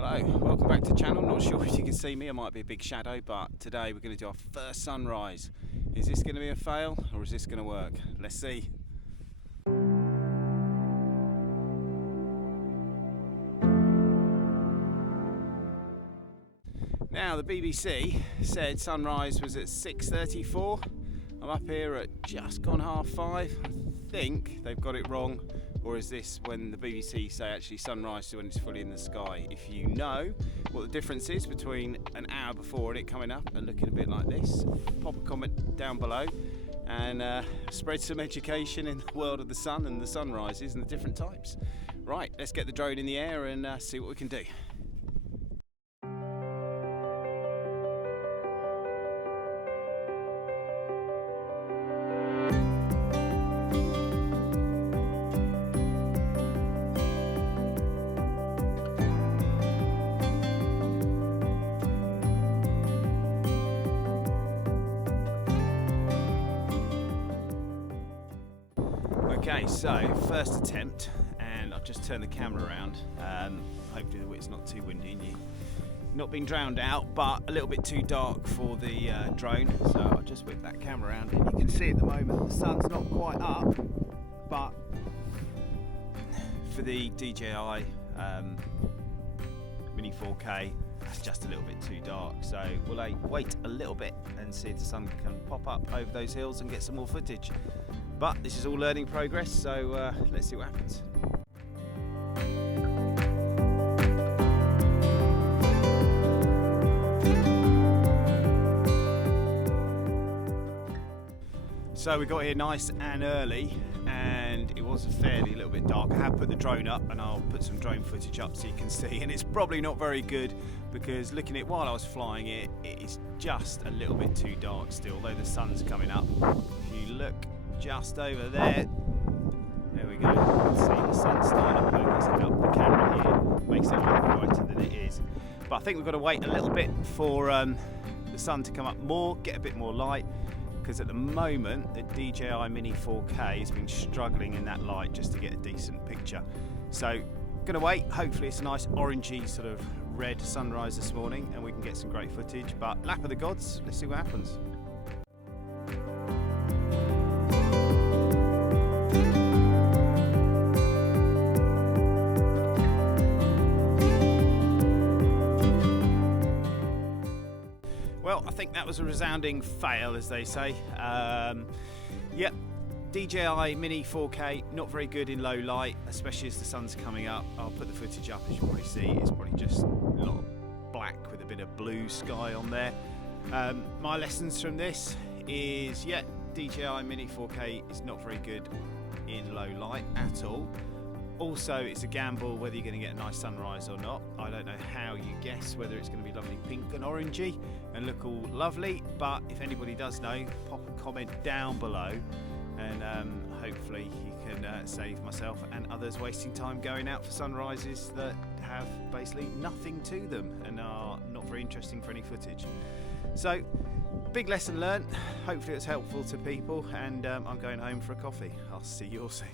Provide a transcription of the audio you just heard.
Hello, welcome back to the channel. Not sure if you can see me, I might be a big shadow, but today we're going to do our first sunrise. Is this going to be a fail or is this going to work? Let's see. Now the BBC said sunrise was at 6:34. I'm up here at just gone 5:30. I think they've got it wrong. Or is this when the BBC say actually sunrise is when it's fully in the sky? If you know what the difference is between an hour before and it coming up and looking a bit like this, pop a comment down below and spread some education in the world of the sun and the sunrises and the different types. Right, let's get the drone in the air and see what we can do. Okay, so first attempt, and I've just turned the camera around. Hopefully it's not too windy and you're not being drowned out, but a little bit too dark for the drone. So I'll just whip that camera around, and you can see at the moment the sun's not quite up, but for the DJI Mini 4K, that's just a little bit too dark. So we'll wait a little bit and see if the sun can pop up over those hills and get some more footage. But this is all learning progress, so let's see what happens. So we got here nice and early, and it was fairly a little bit dark. I have put the drone up, and I'll put some drone footage up so you can see, and it's probably not very good because looking at it while I was flying it, it is just a little bit too dark still, though the sun's coming up. If you look just over there we go, you can see the sun starting to focus up the camera here, makes it look brighter than it is. But I think we've got to wait a little bit for the sun to come up more, get a bit more light, because at the moment the DJI Mini 4K has been struggling in that light just to get a decent picture. So gonna wait, hopefully it's a nice orangey sort of red sunrise this morning and we can get some great footage, but lap of the gods, let's see what happens. Well, I think that was a resounding fail, as they say. Yep, DJI Mini 4K, not very good in low light, especially as the sun's coming up. I'll put the footage up, as you probably see. It's probably just a lot of black with a bit of blue sky on there. My lessons from this is, yeah, DJI Mini 4K is not very good in low light at all. Also, it's a gamble whether you're going to get a nice sunrise or not. I don't know how you guess whether it's going to be lovely pink and orangey and look all lovely, but if anybody does know, pop a comment down below and hopefully you can save myself and others wasting time going out for sunrises that have basically nothing to them and are not very interesting for any footage. So, big lesson learnt. Hopefully it's helpful to people, and I'm going home for a coffee. I'll see you all soon.